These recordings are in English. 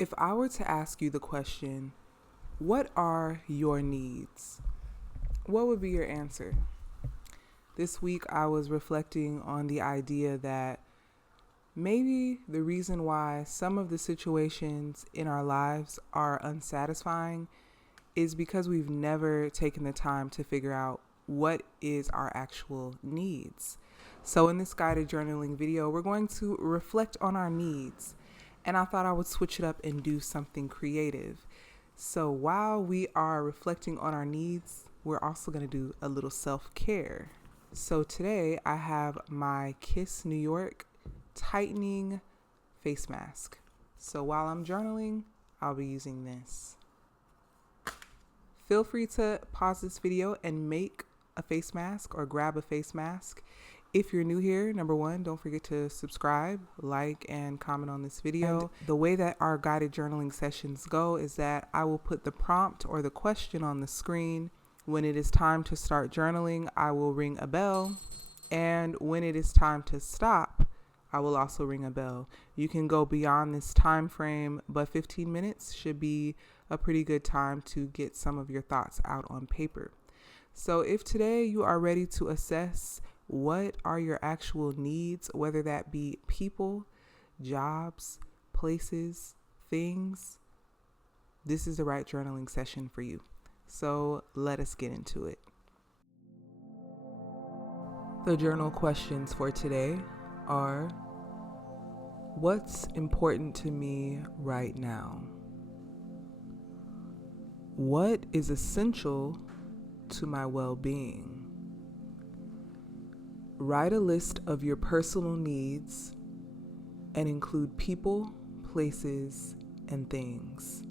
If I were to ask you the question, what are your needs? What would be your answer? This week I was reflecting on the idea that maybe the reason why some of the situations in our lives are unsatisfying is because we've never taken the time to figure out what is our actual needs. So in this guided journaling video, we're going to reflect on our needs. And I thought I would switch it up and do something creative. So while we are reflecting on our needs, we're also going to do a little self-care. So today I have my Kiss New York tightening face mask. So while I'm journaling, I'll be using this. Feel free to pause this video and make a face mask or grab a face mask. If you're new here, number one, don't forget to subscribe, like, and comment on this video. And the way that our guided journaling sessions go is that I will put the prompt or the question on the screen. When it is time to start journaling, I will ring a bell. And when it is time to stop, I will also ring a bell. You can go beyond this time frame, but 15 minutes should be a pretty good time to get some of your thoughts out on paper. So if today you are ready to assess what are your actual needs, whether that be people, jobs, places, things, this is the right journaling session for you. So let us get into it. The journal questions for today are: what's important to me right now? What is essential to my well-being? Write a list of your personal needs and include people, places, and things.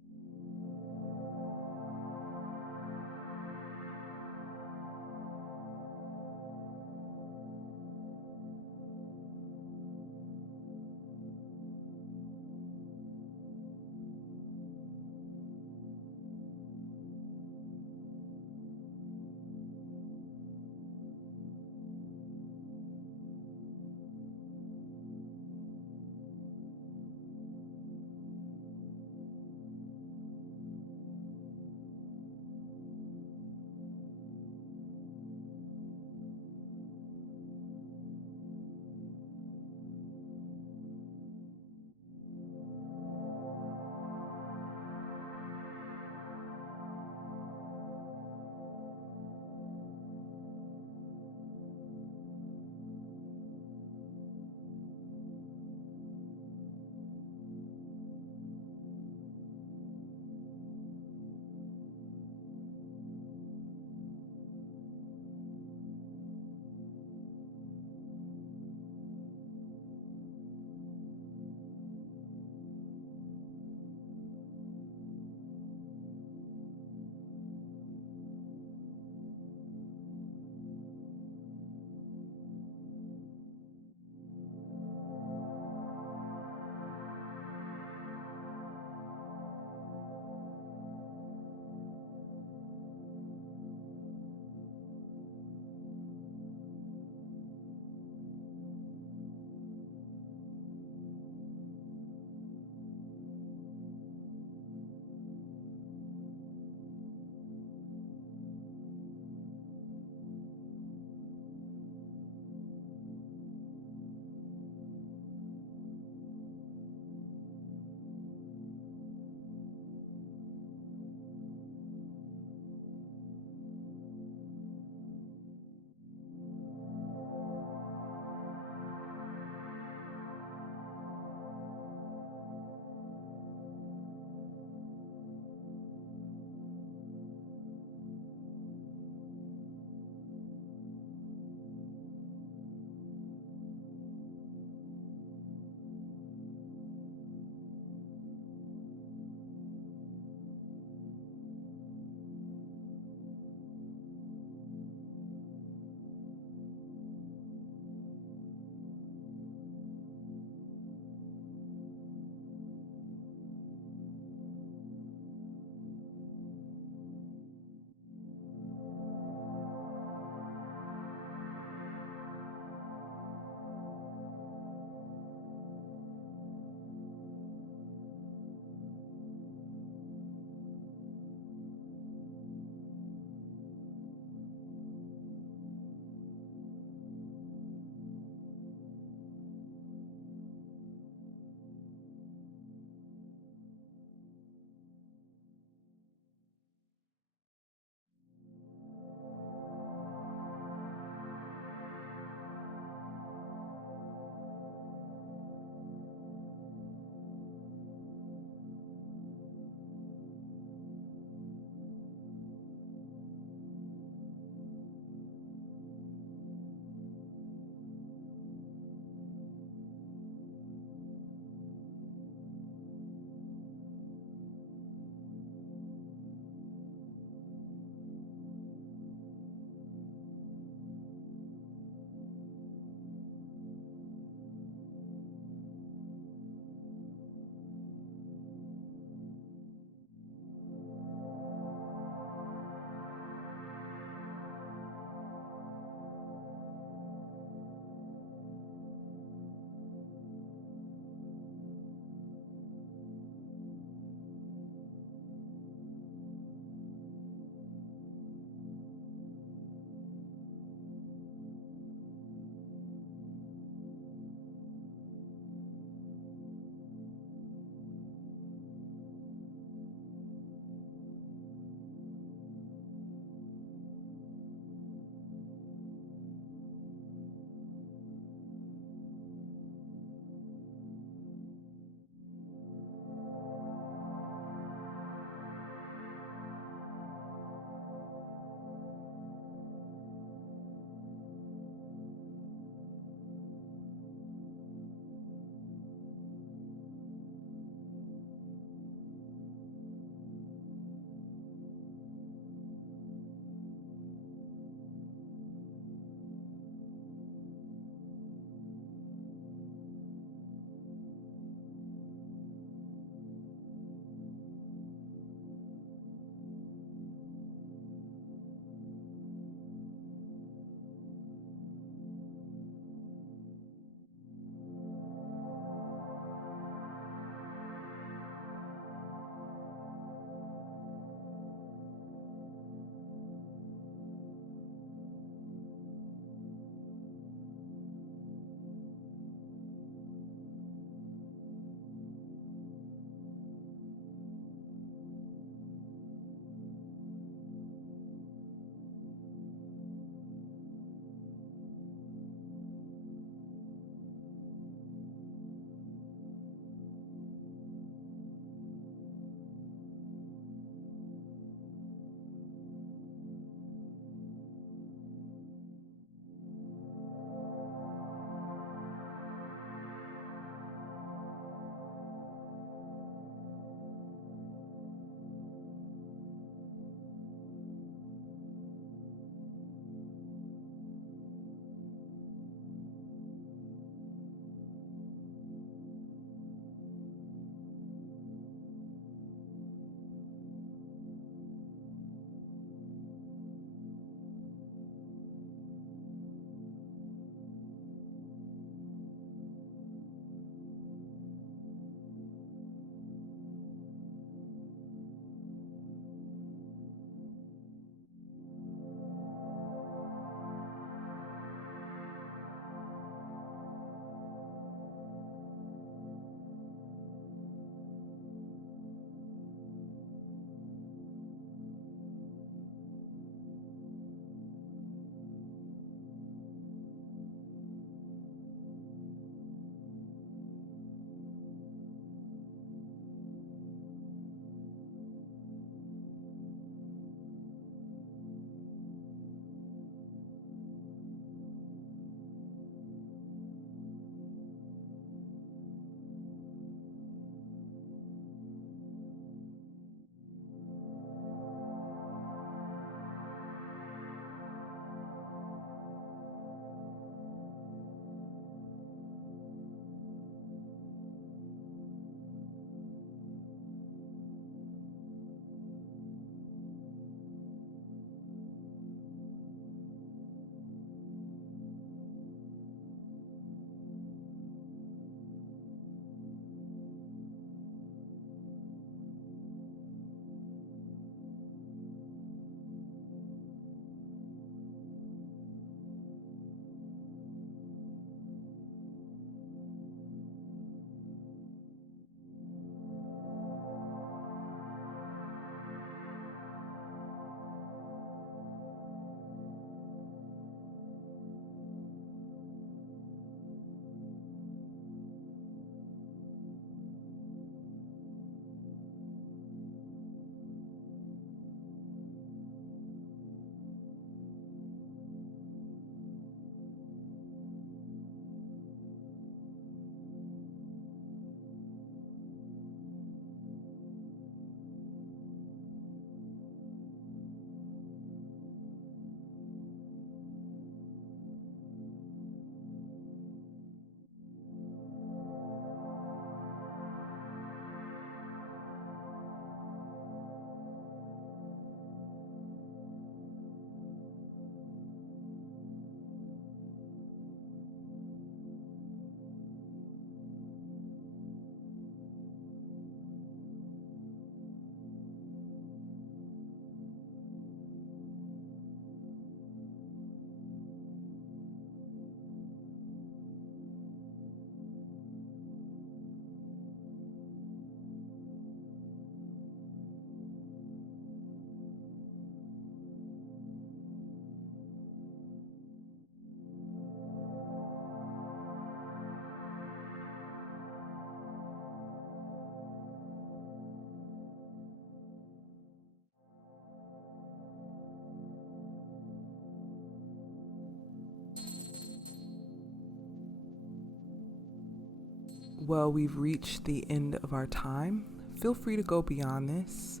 Well, we've reached the end of our time. Feel free to go beyond this.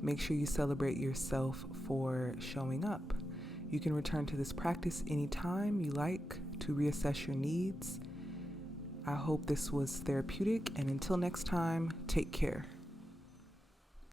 Make sure you celebrate yourself for showing up. You can return to this practice anytime you like to reassess your needs. I hope this was therapeutic, and until next time, take care.